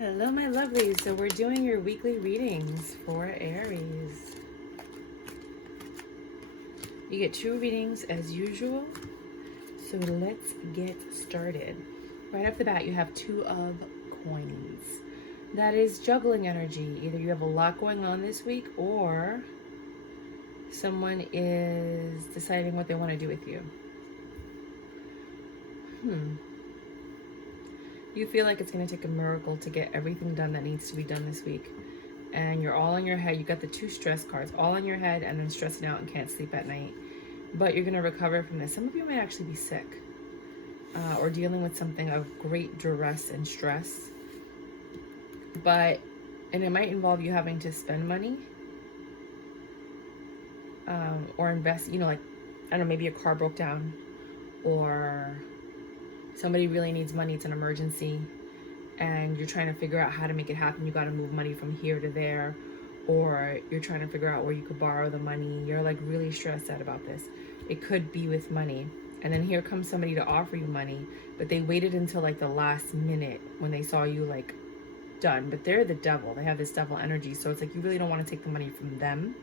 Hello, my lovelies. So we're doing your weekly readings for Aries. You get 2 readings as usual. So let's get started. Right off the bat, you have 2 of coins. That is juggling energy. Either you have a lot going on this week or someone is deciding what they want to do with you. You feel like it's going to take a miracle to get everything done that needs to be done this week. And you're all in your head. You got the 2 stress cards all in your head and then stressing out and can't sleep at night. But you're going to recover from this. Some of you might actually be sick or dealing with something of great duress and stress. And it might involve you having to spend money or invest, like, I don't know, maybe your car broke down or somebody really needs money, it's an emergency, and you're trying to figure out how to make it happen. You got to move money from here to there, or you're trying to figure out where you could borrow the money. You're like really stressed out about this. It could be with money. And then here comes somebody to offer you money, but they waited until like the last minute when they saw you like done. But they're the devil. They have this devil energy. So it's like you really don't want to take the money from them,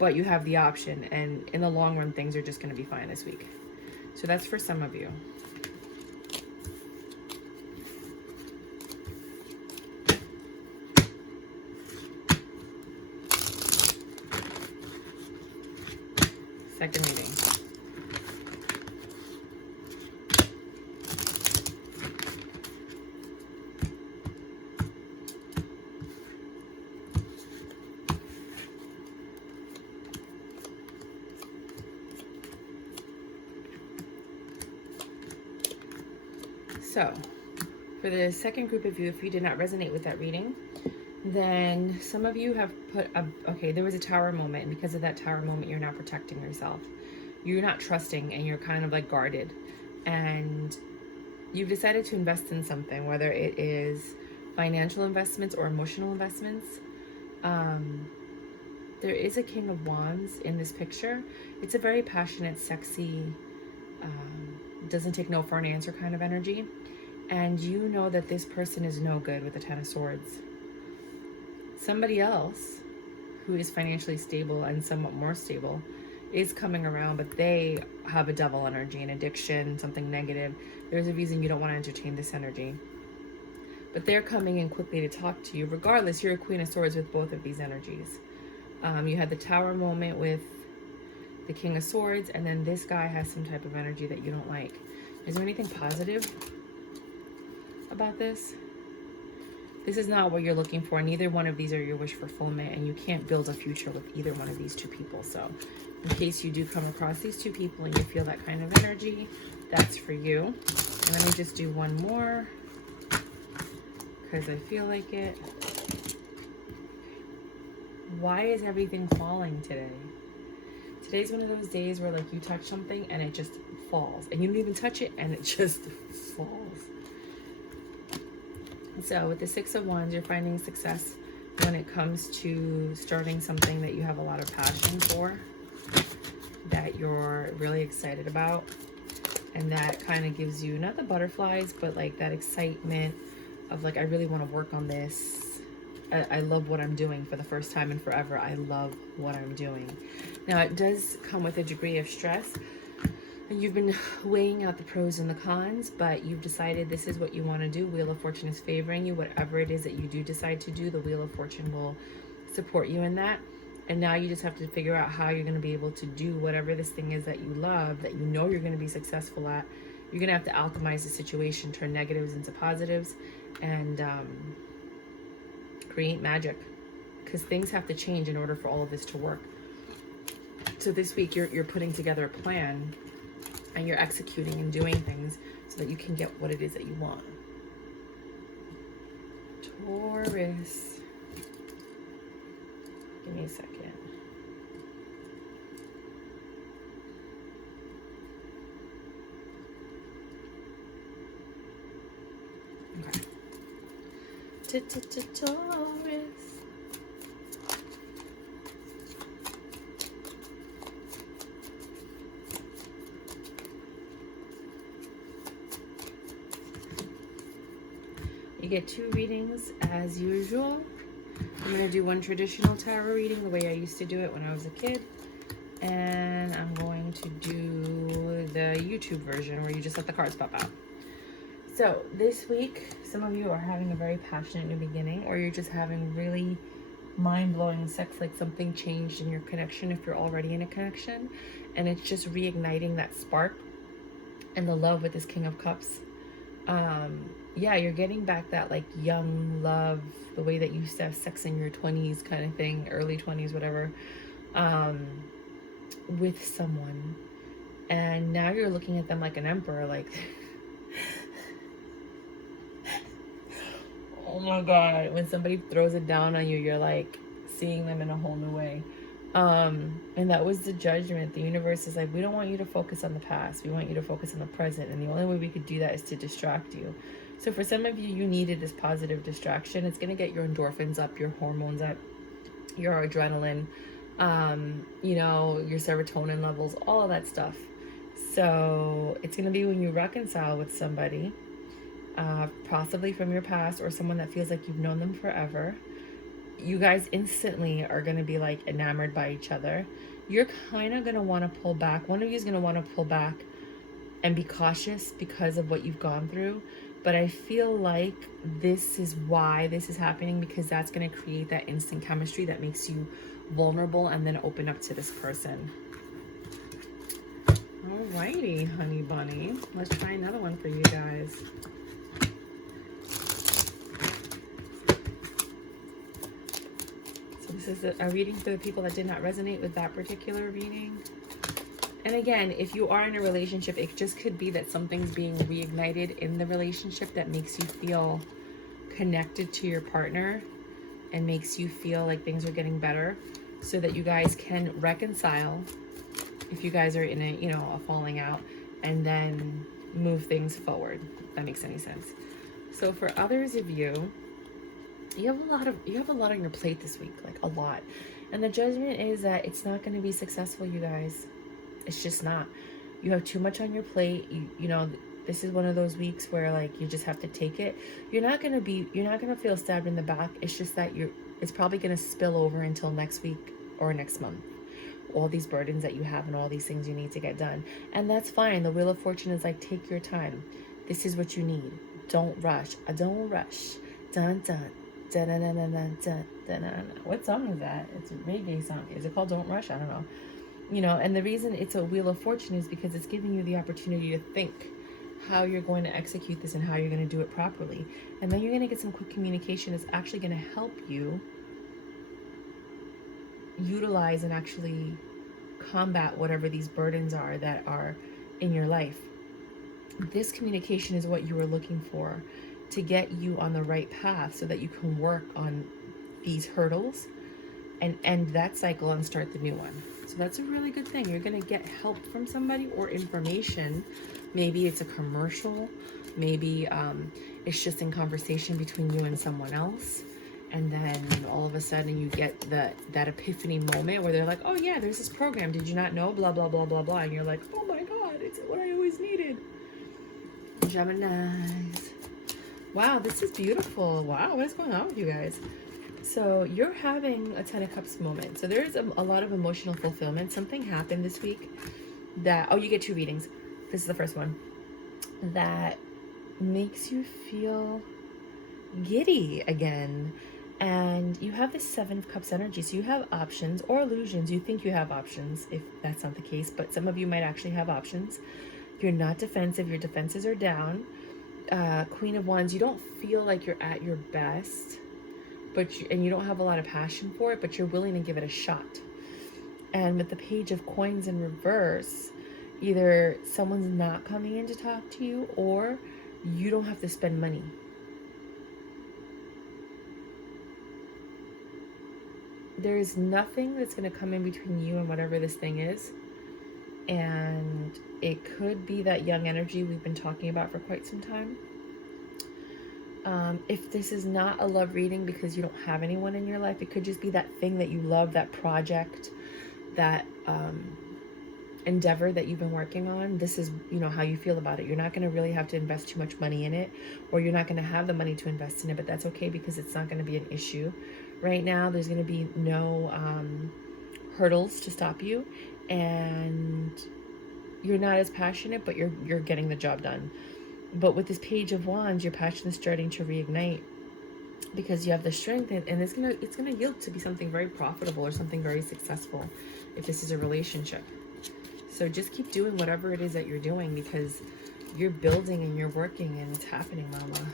but you have the option. And in the long run, things are just going to be fine this week. So that's for some of you. Second reading. So, for the second group of you, if you did not resonate with that reading, then some of you have put okay, there was a tower moment, and because of that tower moment, you're not protecting yourself. You're not trusting, and you're kind of like guarded. And you've decided to invest in something, whether it is financial investments or emotional investments. There is a King of Wands in this picture. It's a very passionate, sexy, doesn't take no for an answer kind of energy. And you know that this person is no good with the 10 of Swords. Somebody else who is financially stable and somewhat more stable is coming around, but they have a devil energy, an addiction, something negative. There's a reason you don't want to entertain this energy. But they're coming in quickly to talk to you. Regardless, you're a Queen of Swords with both of these energies. You had the Tower moment with the King of Swords, and then this guy has some type of energy that you don't like. Is there anything positive about this? This is not what you're looking for. Neither one of these are your wish fulfillment, and you can't build a future with either one of these 2 people. So in case you do come across these 2 people and you feel that kind of energy, that's for you. And let me just do one more because I feel like it. Why is everything falling today? Today's one of those days where like you touch something and it just falls, and you don't even touch it and it just falls. So with the 6 of Wands, you're finding success when it comes to starting something that you have a lot of passion for, that you're really excited about, and that kind of gives you not the butterflies, but like that excitement of like, I really want to work on this. I love what I'm doing for the first time in forever. I love what I'm doing. Now, it does come with a degree of stress. And you've been weighing out the pros and the cons, but you've decided this is what you want to do. Wheel of Fortune is favoring you. Whatever it is that you do decide to do, the Wheel of Fortune will support you in that. And now you just have to figure out how you're going to be able to do whatever this thing is that you love, that you know you're going to be successful at. You're going to have to alchemize the situation, turn negatives into positives, and create magic, because things have to change in order for all of this to work. So this week you're putting together a plan and you're executing and doing things so that you can get what it is that you want. Taurus. Give me a second. Okay. Taurus. You get 2 readings as usual. I'm going to do one traditional tarot reading the way I used to do it when I was a kid. And I'm going to do the YouTube version where you just let the cards pop out. So this week, some of you are having a very passionate new beginning, or you're just having really mind-blowing sex, like something changed in your connection if you're already in a connection, and it's just reigniting that spark and the love with this King of Cups. Yeah, you're getting back that like young love, the way that you used to have sex in your 20s kind of thing, early 20s, whatever, with someone. And now you're looking at them like an emperor, like oh my God, when somebody throws it down on you, you're like seeing them in a whole new way. And that was the judgment. The universe is like, we don't want you to focus on the past. We want you to focus on the present. And the only way we could do that is to distract you. So for some of you, you needed this positive distraction. It's going to get your endorphins up, your hormones up, your adrenaline, you know, your serotonin levels, all of that stuff. So it's going to be when you reconcile with somebody, possibly from your past or someone that feels like you've known them forever. You guys instantly are going to be like enamored by each other. You're kind of going to want to pull back. One of you is going to want to pull back and be cautious because of what you've gone through. But I feel like this is why this is happening, because that's going to create that instant chemistry that makes you vulnerable and then open up to this person. Alrighty, honey bunny. Let's try another one for you guys. So this is a reading for the people that did not resonate with that particular reading. And again, if you are in a relationship, it just could be that something's being reignited in the relationship that makes you feel connected to your partner and makes you feel like things are getting better, so that you guys can reconcile if you guys are in a, you know, a falling out, and then move things forward, if that makes any sense. So for others of you, you have a lot on your plate this week, like a lot. And the judgment is that it's not going to be successful, you guys. It's just not. You have too much on your plate. You know, this is one of those weeks where like you just have to take it. You're not going to feel stabbed in the back. It's just that it's probably going to spill over until next week or next month. All these burdens that you have and all these things you need to get done. And that's fine. The Wheel of Fortune is like, take your time. This is what you need. Don't rush. Don't rush. Dun dun. Dun dun dun dun dun dun dun dun. What song is that? It's a reggae song. Is it called Don't Rush? I don't know. You know, and the reason it's a Wheel of Fortune is because it's giving you the opportunity to think how you're going to execute this and how you're going to do it properly. And then you're going to get some quick communication that's actually going to help you utilize and actually combat whatever these burdens are that are in your life. This communication is what you were looking for to get you on the right path so that you can work on these hurdles and end that cycle and start the new one. So that's a really good thing. You're going to get help from somebody or information. Maybe it's a commercial. Maybe it's just in conversation between you and someone else. And then all of a sudden you get that epiphany moment where they're like, oh yeah, there's this program. Did you not know? Blah, blah, blah, blah, blah. And you're like, oh my God, it's what I always needed. Geminis. Wow, this is beautiful. Wow, what is going on with you guys? So you're having a 10 of Cups moment. So there's a lot of emotional fulfillment. Something happened this week that, oh, you get 2 readings. This is the first one. That makes you feel giddy again. And you have this 7 of Cups energy. So you have options or illusions. You think you have options if that's not the case. But some of you might actually have options. You're not defensive. Your defenses are down. Queen of Wands, you don't feel like you're at your best. And you don't have a lot of passion for it, but you're willing to give it a shot. And with the Page of Coins in reverse, either someone's not coming in to talk to you, or you don't have to spend money. There is nothing that's going to come in between you and whatever this thing is. And it could be that young energy we've been talking about for quite some time. If this is not a love reading because you don't have anyone in your life, it could just be that thing that you love, that project, that endeavor that you've been working on, this is, you know, how you feel about it. You're not going to really have to invest too much money in it, or you're not going to have the money to invest in it, but that's okay because it's not going to be an issue. Right now, there's going to be no hurdles to stop you, and you're not as passionate, but you're getting the job done. But with this Page of Wands, your passion is starting to reignite because you have the strength, and it's gonna yield to be something very profitable or something very successful if this is a relationship. So just keep doing whatever it is that you're doing because you're building and you're working and it's happening, mama.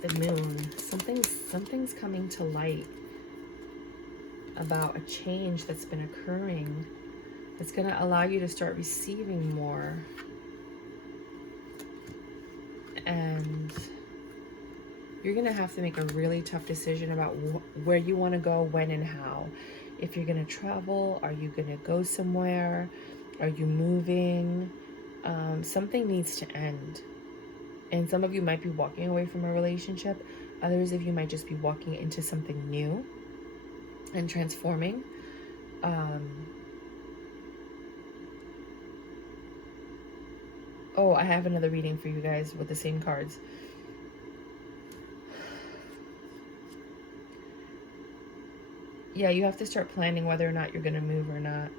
The Moon. Something's coming to light about a change that's been occurring. It's going to allow you to start receiving more. And you're going to have to make a really tough decision about where you want to go, when and how. If you're going to travel, are you going to go somewhere? Are you moving? Something needs to end. And some of you might be walking away from a relationship. Others of you might just be walking into something new and transforming. Oh, I have another reading for you guys with the same cards. Yeah, you have to start planning whether or not you're going to move or not,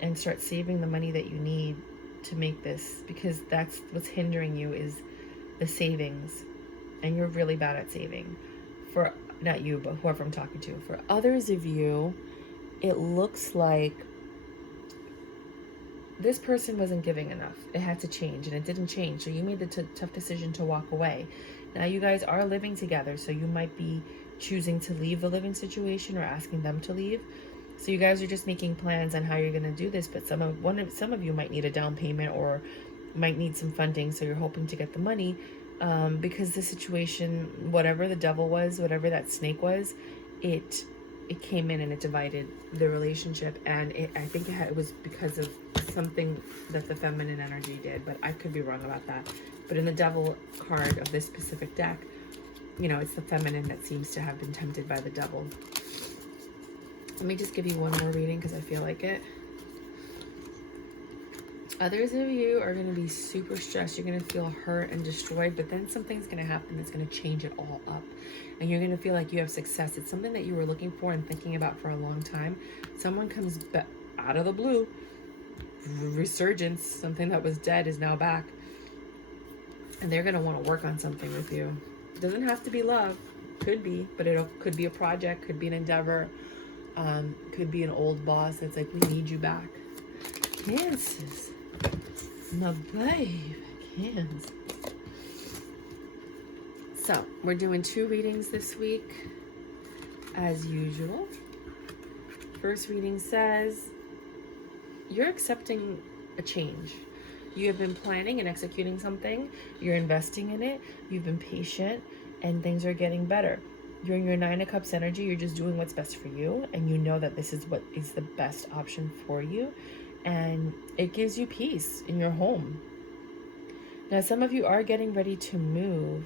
and start saving the money that you need to make this, because that's what's hindering you, is the savings. And you're really bad at saving. For not you, but whoever I'm talking to. For others of you, it looks like this person wasn't giving enough. It had to change, and it didn't change. So you made the tough decision to walk away. Now you guys are living together, so you might be choosing to leave the living situation or asking them to leave. So you guys are just making plans on how you're going to do this, but some of you might need a down payment or might need some funding, so you're hoping to get the money, because the situation, whatever the devil was, whatever that snake was, it came in and it divided the relationship. And I think it was because of something that the feminine energy did, but I could be wrong about that. But in the devil card of this specific deck, you know, it's the feminine that seems to have been tempted by the devil. Let me just give you one more reading because I feel like it. Others of you are going to be super stressed. You're going to feel hurt and destroyed, but then something's going to happen that's going to change it all up. And you're going to feel like you have success. It's something that you were looking for and thinking about for a long time. Someone comes out of the blue, resurgence, something that was dead is now back. And they're going to want to work on something with you. It doesn't have to be love. Could be, but it could be a project, could be an endeavor, could be an old boss that's like, we need you back. Kansas. My babe, Kansas. So, we're doing 2 readings this week, as usual. First reading says, you're accepting a change. You have been planning and executing something. You're investing in it. You've been patient, and things are getting better. You're in your 9 of Cups energy. You're just doing what's best for you, and you know that this is what is the best option for you, and it gives you peace in your home. Now, some of you are getting ready to move.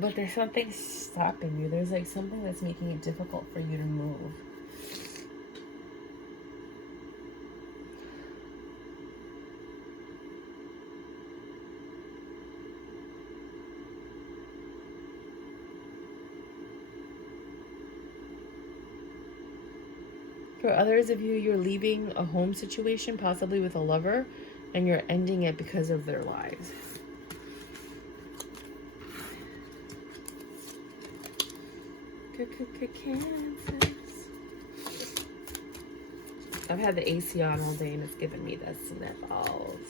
But there's something stopping you. There's like something that's making it difficult for you to move. For others of you, you're leaving a home situation, possibly with a lover, and you're ending it because of their lies. Kansas. I've had the AC on all day and it's giving me the sniffles.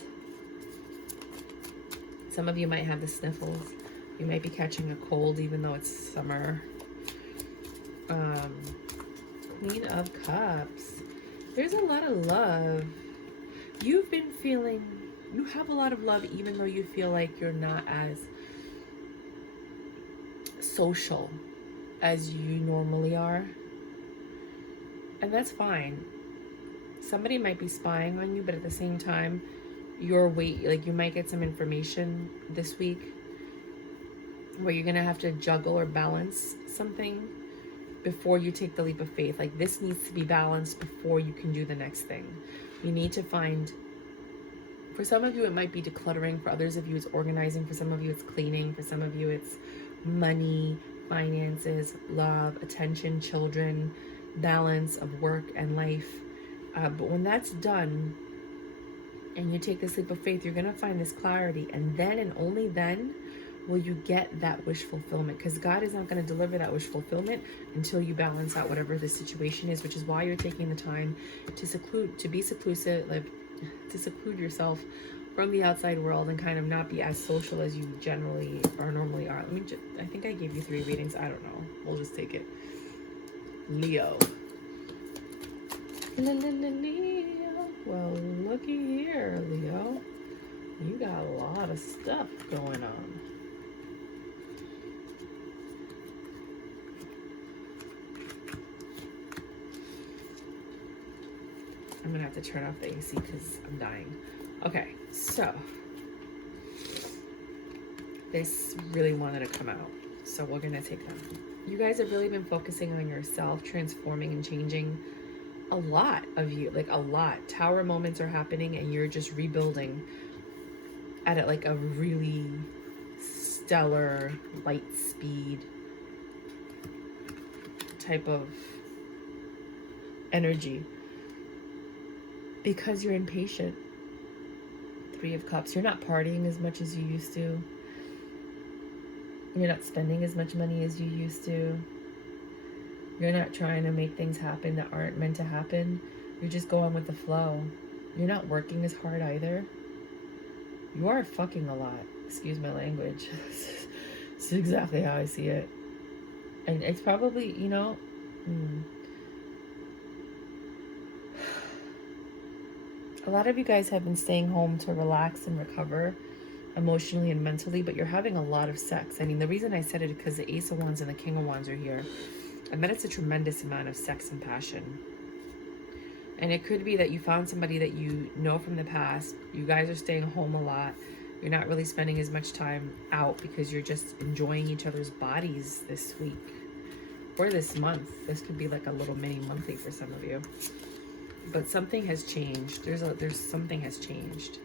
Some of you might have the sniffles. You might be catching a cold even though it's summer. Queen of Cups. There's a lot of love. You've been feeling, you have a lot of love even though you feel like you're not as social as you normally are. And that's fine. Somebody might be spying on you, but at the same time, you might get some information this week where you're going to have to juggle or balance something before you take the leap of faith. Like, this needs to be balanced before you can do the next thing. You need to find, for some of you it might be decluttering, for others of you it's organizing, for some of you it's cleaning, for some of you it's money, finances, love, attention, children, balance of work and life. But when that's done and you take this leap of faith, you're going to find this clarity, and then and only then will you get that wish fulfillment, because God is not going to deliver that wish fulfillment until you balance out whatever the situation is, which is why you're taking the time to seclude yourself from the outside world and kind of not be as social as you generally or normally are. I think I gave you 3 readings. I don't know. We'll just take it. Leo. Leo. Well, looky here, Leo. You got a lot of stuff going on. I'm gonna have to turn off the AC because I'm dying. Okay, so this really wanted to come out, so we're gonna take them. You guys have really been focusing on yourself, transforming and changing a lot of you, like a lot. Tower moments are happening and you're just rebuilding at like a really stellar light speed type of energy, because you're impatient. 3 of Cups. You're not partying as much as you used to. You're not spending as much money as you used to. You're not trying to make things happen that aren't meant to happen. You're just going with the flow. You're not working as hard either. You are fucking a lot. Excuse my language. It's exactly how I see it. And it's probably, you know, a lot of you guys have been staying home to relax and recover emotionally and mentally, but you're having a lot of sex. I mean, the reason I said it is because the Ace of Wands and the King of Wands are here. I bet it's a tremendous amount of sex and passion. And it could be that you found somebody that you know from the past. You guys are staying home a lot. You're not really spending as much time out because you're just enjoying each other's bodies this week or this month. This could be like a little mini monthly for some of you. But something has changed. There's something has changed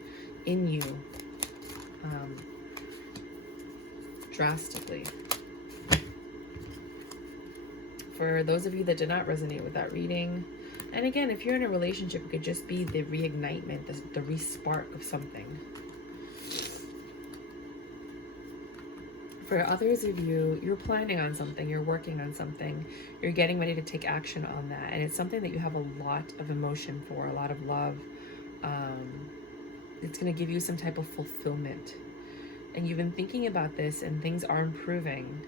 in you drastically. For those of you that did not resonate with that reading, and again, if you're in a relationship, it could just be the reignitement, the re-spark of something. For others of you, you're planning on something, you're working on something, you're getting ready to take action on that, and it's something that you have a lot of emotion for, a lot of love. It's going to give you some type of fulfillment. And you've been thinking about this, and things are improving.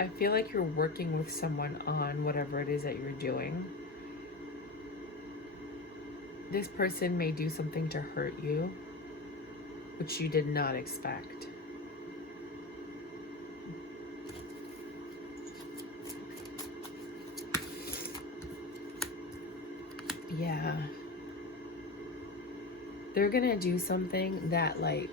I feel like you're working with someone on whatever it is that you're doing. This person may do something to hurt you, which you did not expect. Yeah. They're gonna do something that, like,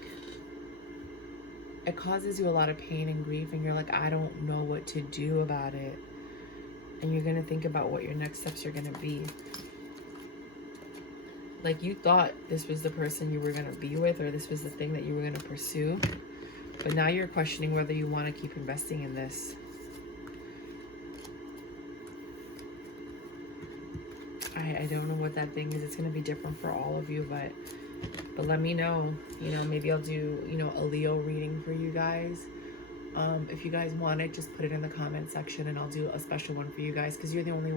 it causes you a lot of pain and grief, and you're like, I don't know what to do about it. And you're going to think about what your next steps are going to be. Like, you thought this was the person you were going to be with, or this was the thing that you were going to pursue. But now you're questioning whether you want to keep investing in this. I don't know what that thing is. It's going to be different for all of you, but let me know. You know, maybe I'll do, you know, a Leo reading for you guys. If you guys want it, just put it in the comment section, and I'll do a special one for you guys, because you're the only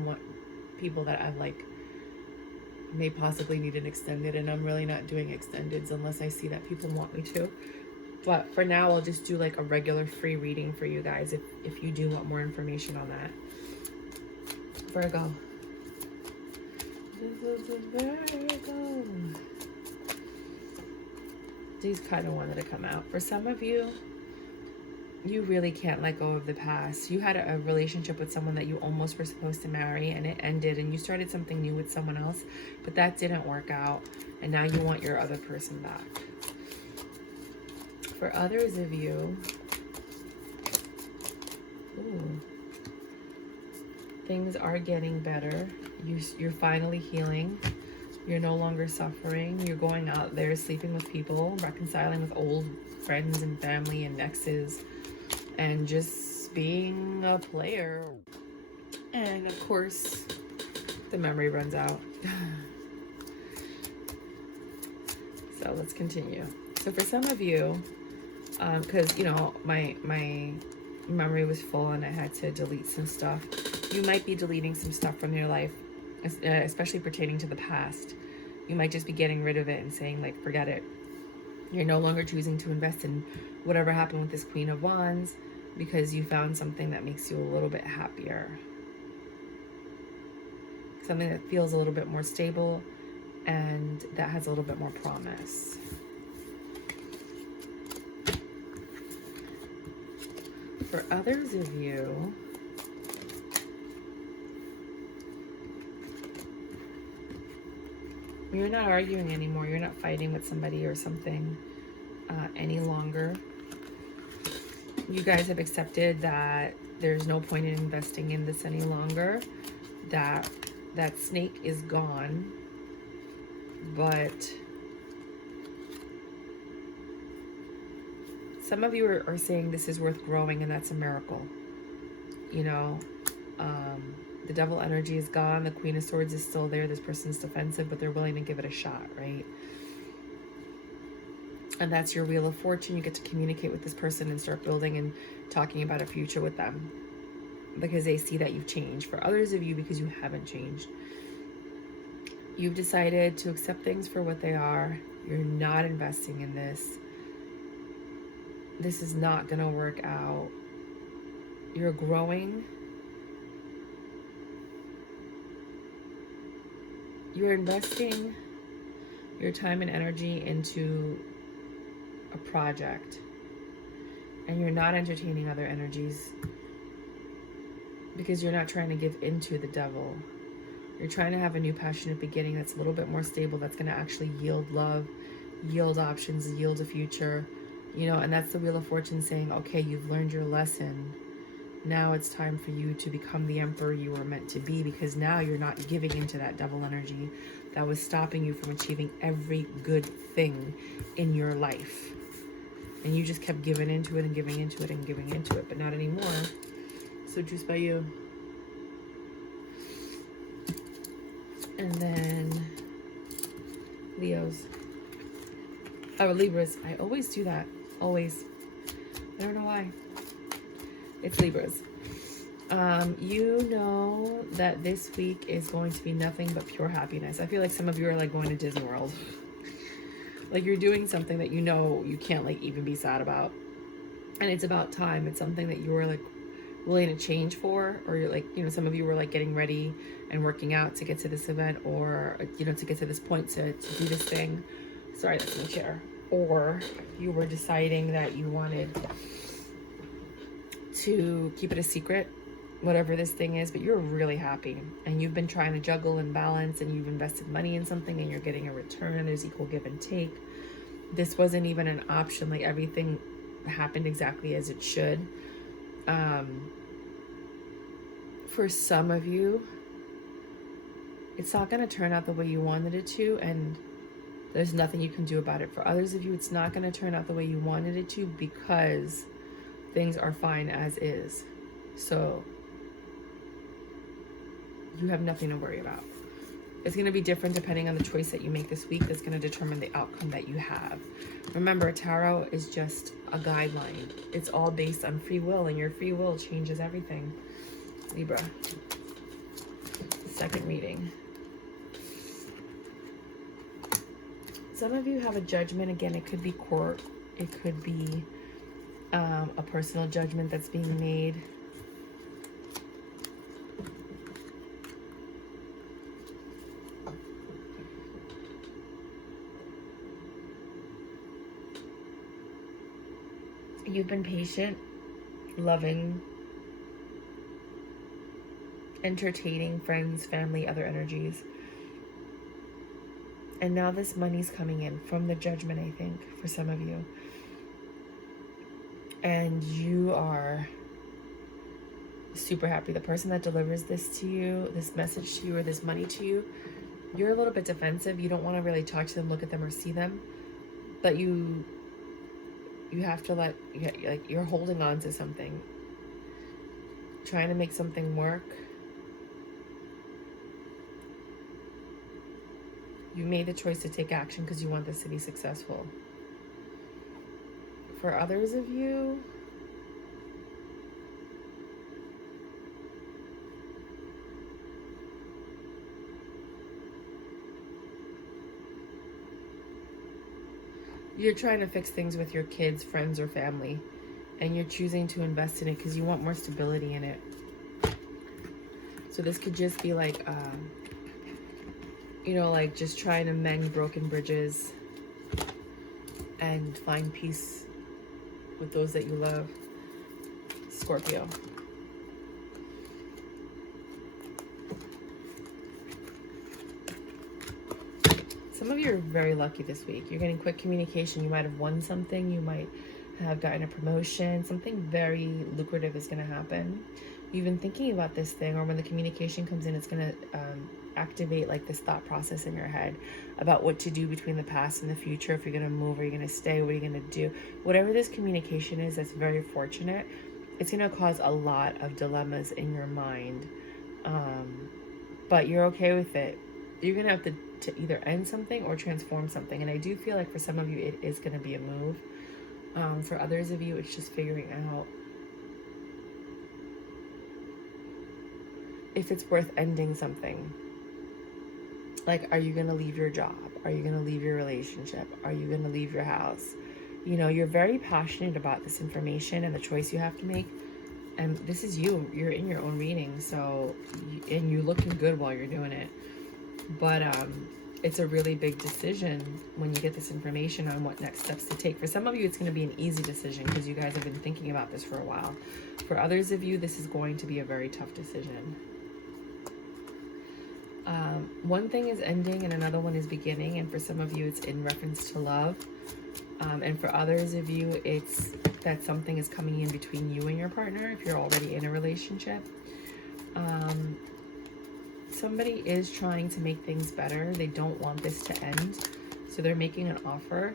people that I've, like, may possibly need an extended, and I'm really not doing extendeds unless I see that people want me to. But for now, I'll just do like a regular free reading for you guys if you do want more information on that. Virgo. This is a Virgo. These kind of wanted to come out. For some of you, you really can't let go of the past. You had a relationship with someone that you almost were supposed to marry, and it ended, and you started something new with someone else, but that didn't work out, and now you want your other person back. For others of you, ooh, things are getting better. You're finally healing. You're no longer suffering. You're going out there, sleeping with people, reconciling with old friends and family and exes, and just being a player. And of course, the memory runs out. So let's continue. So for some of you, because you know my memory was full and I had to delete some stuff, you might be deleting some stuff from your life, especially pertaining to the past. You might just be getting rid of it and saying, like, forget it. You're no longer choosing to invest in whatever happened with this Queen of Wands because you found something that makes you a little bit happier. Something that feels a little bit more stable and that has a little bit more promise. For others of you, you're not arguing anymore. You're not fighting with somebody or something any longer. You guys have accepted that there's no point in investing in this any longer. That snake is gone. But some of you are saying this is worth growing, and that's a miracle. You know, the devil energy is gone. The Queen of Swords is still there. This person's defensive, but they're willing to give it a shot, right? And that's your Wheel of Fortune. You get to communicate with this person and start building and talking about a future with them because they see that you've changed. For others of you, because you haven't changed. You've decided to accept things for what they are. You're not investing in this. This is not going to work out. You're growing. You're investing your time and energy into a project. And you're not entertaining other energies because you're not trying to give into the devil. You're trying to have a new passionate beginning that's a little bit more stable, that's going to actually yield love, yield options, yield a future, you know, and that's the Wheel of Fortune saying, okay, you've learned your lesson. Now it's time for you to become the emperor you were meant to be, because now you're not giving into that devil energy that was stopping you from achieving every good thing in your life. And you just kept giving into it and giving into it and giving into it, but not anymore. So choose by you. And then Leos. Oh, Libras. I always do that. Always. I don't know why. It's Libras. You know that this week is going to be nothing but pure happiness. I feel like some of you are like going to Disney World. Like you're doing something that you know you can't like even be sad about. And it's about time. It's something that you were like willing to change for, or you're like, you know, some of you were like getting ready and working out to get to this event, or, you know, to get to this point to do this thing. Sorry, that's my chair. Or you were deciding that you wanted to keep it a secret, whatever this thing is, but you're really happy and you've been trying to juggle and balance, and you've invested money in something and you're getting a return. There's equal give and take. This wasn't even an option. Like everything happened exactly as it should. For some of you, it's not going to turn out the way you wanted it to, and there's nothing you can do about it. For others of you, it's not going to turn out the way you wanted it to because things are fine as is. So you have nothing to worry about. It's going to be different depending on the choice that you make this week. That's going to determine the outcome that you have. Remember, tarot is just a guideline. It's all based on free will, and your free will changes everything. Libra. Second reading. Some of you have a judgment. Again, it could be court. It could be a personal judgment that's being made. You've been patient. loving, entertaining friends, family, other energies. And now this money's coming in from the Judgment, I think, for some of you. And you are super happy. The person that delivers this to you, this message to you, or this money to you, you're a little bit defensive. You don't want to really talk to them, look at them, or see them. But you have to like, you're holding on to something. Trying to make something work. You made the choice to take action because you want this to be successful. For others of you, you're trying to fix things with your kids, friends, or family, and you're choosing to invest in it because you want more stability in it. So this could just be like, you know, like just trying to mend broken bridges and find peace with those that you love. Scorpio. Some of you are very lucky this week. You're getting quick communication. You might have won something. You might have gotten a promotion. Something very lucrative is going to happen. You've been thinking about this thing, or when the communication comes in, it's going to activate like this thought process in your head about what to do between the past and the future. If you're going to move, or you're going to stay, what are you going to do? Whatever this communication is, that's very fortunate. It's going to cause a lot of dilemmas in your mind. But you're okay with it. You're going to have to either end something or transform something. And I do feel like for some of you, it is going to be a move. For others of you, it's just figuring out if it's worth ending something. Like, are you going to leave your job? Are you going to leave your relationship? Are you going to leave your house? You know, you're very passionate about this information and the choice you have to make. And this is you. You're in your own reading. So, and you're looking good while you're doing it. But it's a really big decision when you get this information on what next steps to take. For some of you, it's going to be an easy decision because you guys have been thinking about this for a while. For others of you, this is going to be a very tough decision. One thing is ending and another one is beginning. And for some of you, it's in reference to love. And for others of you, it's that something is coming in between you and your partner if you're already in a relationship. Somebody is trying to make things better. They don't want this to end. So they're making an offer,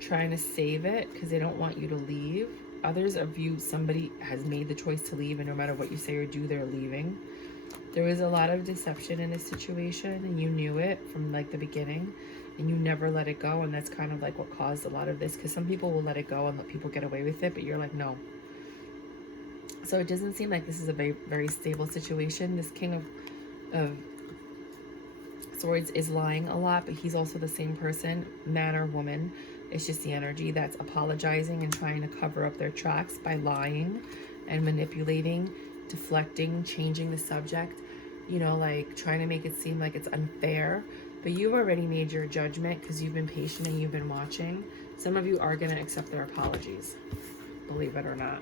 trying to save it because they don't want you to leave. Others of you, somebody has made the choice to leave, and no matter what you say or do, they're leaving. There was a lot of deception in this situation, and you knew it from like the beginning, and you never let it go. And that's kind of like what caused a lot of this, because some people will let it go and let people get away with it, but you're like, no. So it doesn't seem like this is a very, very stable situation. This King of Swords is lying a lot, but he's also the same person, man or woman. It's just the energy that's apologizing and trying to cover up their tracks by lying and manipulating, deflecting, changing the subject, you know, like trying to make it seem like it's unfair. But you've already made your judgment because you've been patient and you've been watching. Some of you are going to accept their apologies, believe it or not.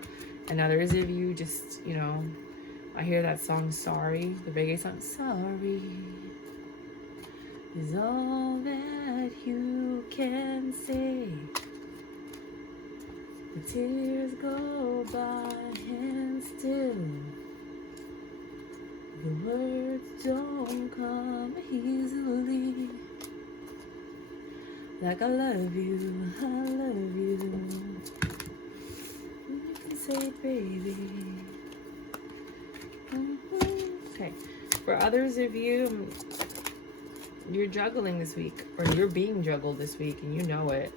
And others of you just, you know, I hear that song, Sorry, the reggae song, sorry is all that you can say. The tears go by and still the words don't come easily. Like I love you, I love you. You can say it, baby. Okay, for others of you, you're juggling this week, or you're being juggled this week, and you know it.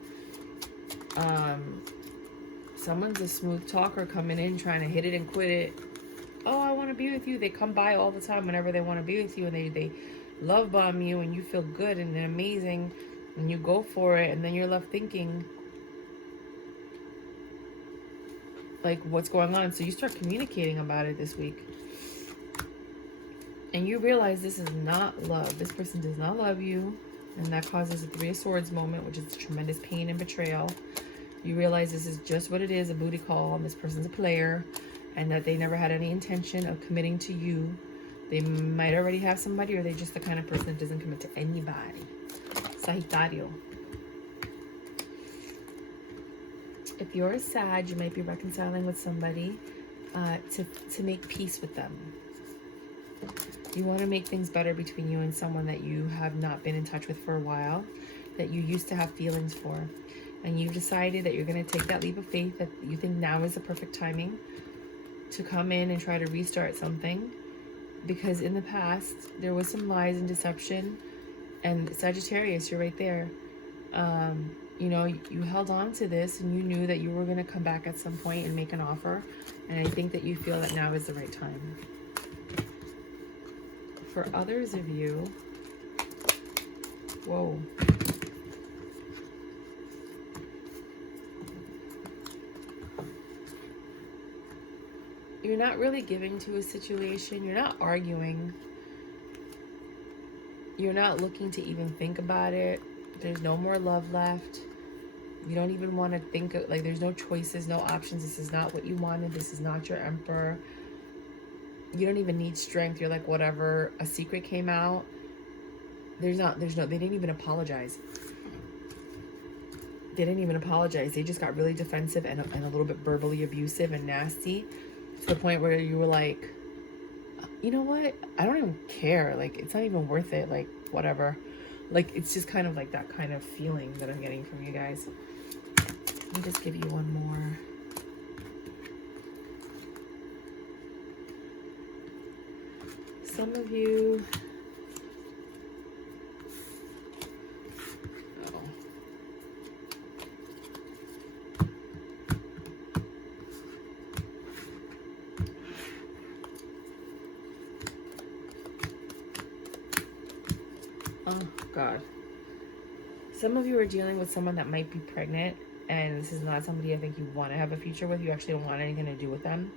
Someone's a smooth talker coming in, trying to hit it and quit it. Oh, I want to be with you. They come by all the time whenever they want to be with you, and they love bomb you, and you feel good and amazing, and you go for it, and then you're left thinking, like, what's going on? So you start communicating about it this week. And you realize this is not love. This person does not love you. And that causes a Three of Swords moment, which is tremendous pain and betrayal. You realize this is just what it is, a booty call, and this person's a player, and that they never had any intention of committing to you. They might already have somebody, or they're just the kind of person that doesn't commit to anybody. Sagittarius. If you're a Sag, you might be reconciling with somebody to make peace with them. You want to make things better between you and someone that you have not been in touch with for a while, that you used to have feelings for. And you've decided that you're going to take that leap of faith, that you think now is the perfect timing to come in and try to restart something. Because in the past, there was some lies and deception. And Sagittarius, you're right there. You know, you held on to this and you knew that you were going to come back at some point and make an offer. And I think that you feel that now is the right time. For others of you, whoa. You're not really giving to a situation. You're not arguing. You're not looking to even think about it. There's no more love left. You don't even want to think of, like, there's no choices, no options. This is not what you wanted. This is not your emperor. You don't even need strength. You're like, whatever. A secret came out. They didn't even apologize. They didn't even apologize. They just got really defensive and a little bit verbally abusive and nasty, to the point where you were like, you know what? I don't even care. Like, it's not even worth it. Like, whatever. Like, it's just kind of like that kind of feeling that I'm getting from you guys. Let me just give you one more. Some of you... Oh, God. Some of you are dealing with someone that might be pregnant, and this is not somebody I think you want to have a future with. You actually don't want anything to do with them.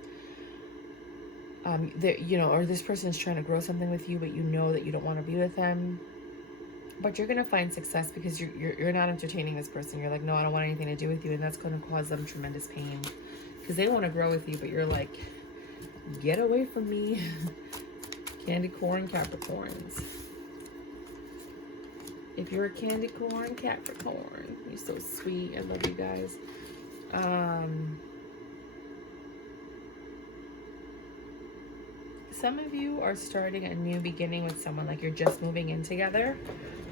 You know, or this person is trying to grow something with you, but you know that you don't want to be with them. But you're going to find success because you're not entertaining this person. You're like, no, I don't want anything to do with you, and that's going to cause them tremendous pain. Because they want to grow with you, but you're like, get away from me. Candy corn Capricorns. If you're a candy corn Capricorn, you're so sweet. I love you guys. Some of you are starting a new beginning with someone, like you're just moving in together,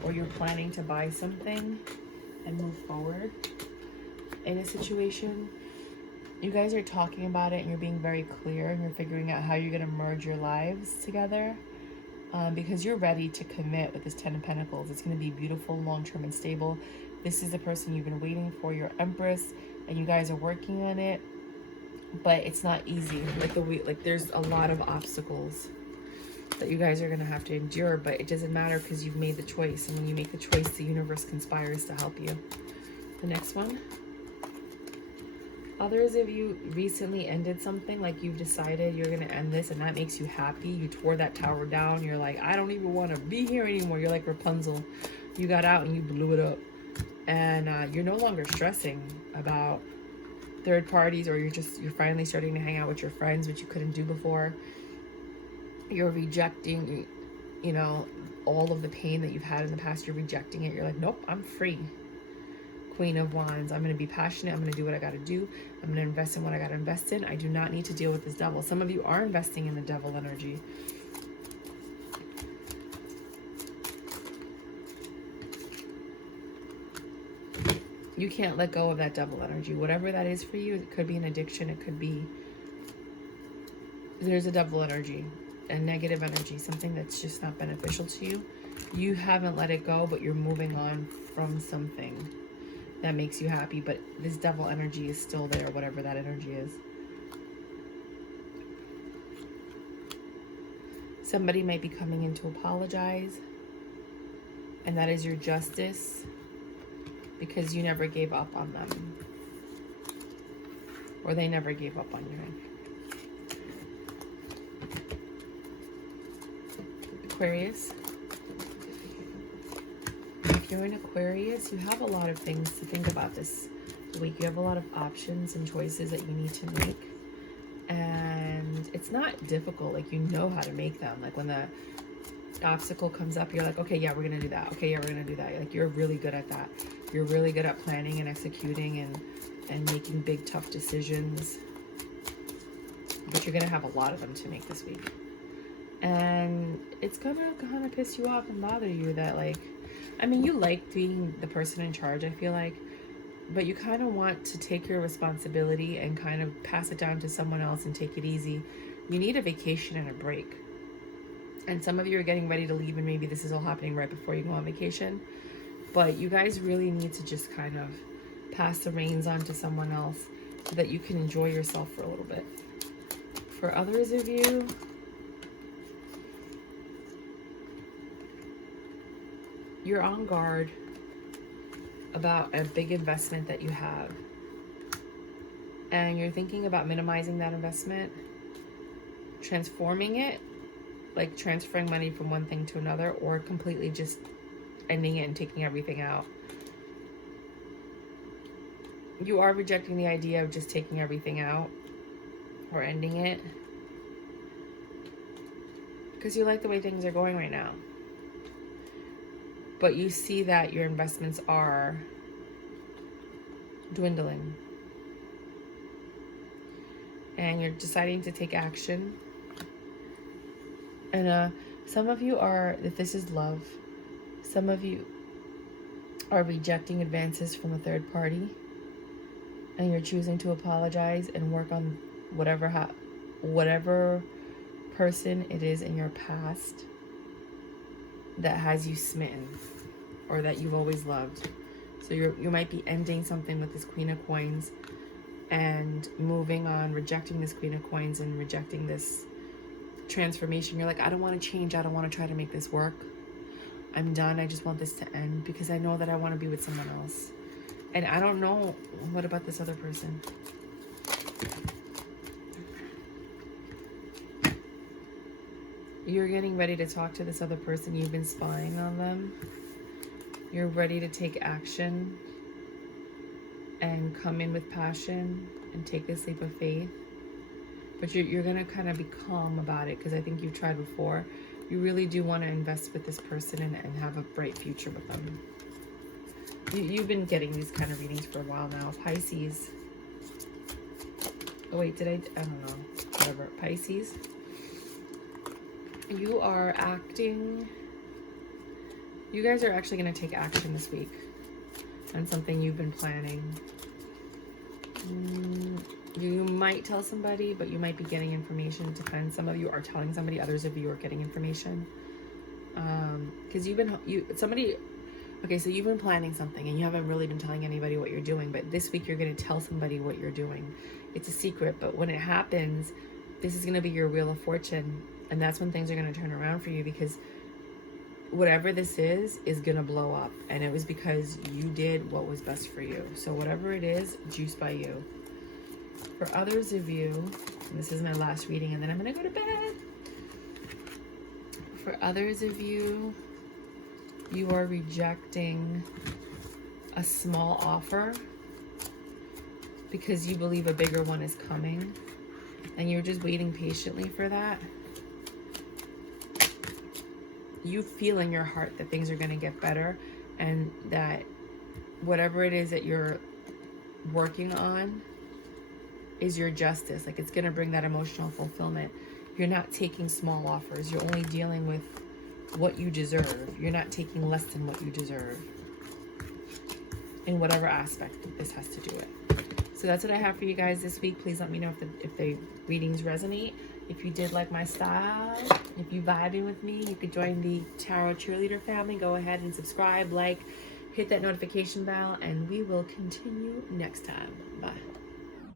or you're planning to buy something and move forward in a situation. You guys are talking about it and you're being very clear, and you're figuring out how you're going to merge your lives together. Because you're ready to commit with this 10 of Pentacles. It's going to be beautiful, long-term, and stable. This is the person you've been waiting for, your Empress, and you guys are working on it. But it's not easy. Like there's a lot of obstacles that you guys are going to have to endure. But it doesn't matter because you've made the choice. And when you make the choice, the universe conspires to help you. The next one. Others of you recently ended something, like you've decided you're going to end this and that makes you happy. You tore that tower down. You're like, I don't even want to be here anymore. You're like Rapunzel. You got out and you blew it up. And you're no longer stressing about third parties, or you're finally starting to hang out with your friends, which you couldn't do before. You're rejecting, you know, all of the pain that you've had in the past. You're rejecting it. You're like, nope, I'm free. Queen of Wands. I'm going to be passionate. I'm going to do what I got to do. I'm going to invest in what I got to invest in. I do not need to deal with this devil. Some of you are investing in the devil energy. You can't let go of that devil energy. Whatever that is for you, it could be an addiction. It could be, there's a devil energy, a negative energy, something that's just not beneficial to you. You haven't let it go, but you're moving on from something that makes you happy, but this devil energy is still there, whatever that energy is. Somebody might be coming in to apologize, and that is your justice, because you never gave up on them, or they never gave up on you. Aquarius. If you're an Aquarius, you have a lot of things to think about this week. You have a lot of options and choices that you need to make. And it's not difficult. Like, you know how to make them. Like, when the obstacle comes up, you're like, okay, yeah, we're gonna do that. Okay, yeah, we're gonna do that. Like, you're really good at that. You're really good at planning and executing and making big, tough decisions. But you're gonna have a lot of them to make this week. And it's gonna kind of piss you off and bother you that, like, I mean, you like being the person in charge, I feel like, but you kind of want to take your responsibility and kind of pass it down to someone else and take it easy. You need a vacation and a break. And some of you are getting ready to leave, and maybe this is all happening right before you go on vacation. But you guys really need to just kind of pass the reins on to someone else so that you can enjoy yourself for a little bit. For others of you, you're on guard about a big investment that you have. And you're thinking about minimizing that investment, transforming it, like transferring money from one thing to another, or completely just ending it and taking everything out. You are rejecting the idea of just taking everything out or ending it because you like the way things are going right now. But you see that your investments are dwindling. And you're deciding to take action. And some of you are, if this is love, some of you are rejecting advances from a third party. And you're choosing to apologize and work on whatever person it is in your past that has you smitten or that you've always loved. So you might be ending something with this Queen of Coins and moving on, rejecting this Queen of Coins and rejecting this transformation. You're like, I don't want to change. I don't want to try to make this work. I'm done. I just want this to end because I know that I want to be with someone else. And I don't know, what about this other person? You're getting ready to talk to this other person. You've been spying on them. You're ready to take action and come in with passion and take this leap of faith. But you're going to kind of be calm about it because I think you've tried before. You really do want to invest with this person and have a bright future with them. You've been getting these kind of readings for a while now. Pisces. Oh, wait, I don't know. Whatever. Pisces. You are acting. You guys are actually going to take action this week on something you've been planning. You might tell somebody, but you might be getting information. It depends. Some of you are telling somebody. Others of you are getting information. Because okay, so you've been planning something and you haven't really been telling anybody what you're doing, but this week you're going to tell somebody what you're doing. It's a secret, but when it happens, this is going to be your wheel of fortune, and that's when things are going to turn around for you, because whatever this is going to blow up, and it was because you did what was best for you. So whatever it is, juiced by you. For others of you, and this is my last reading, and then I'm going to go to bed. For others of you, you are rejecting a small offer because you believe a bigger one is coming, and you're just waiting patiently for that. You feel in your heart that things are going to get better, and that whatever it is that you're working on is your justice. Like, it's going to bring that emotional fulfillment. You're not taking small offers. You're only dealing with what you deserve. You're not taking less than what you deserve in whatever aspect this has to do with. So that's what I have for you guys this week. Please let me know if the readings resonate. If you did like my style, if you vibing with me, you could join the Tarot Cheerleader family. Go ahead and subscribe, like, hit that notification bell, and we will continue next time. Bye.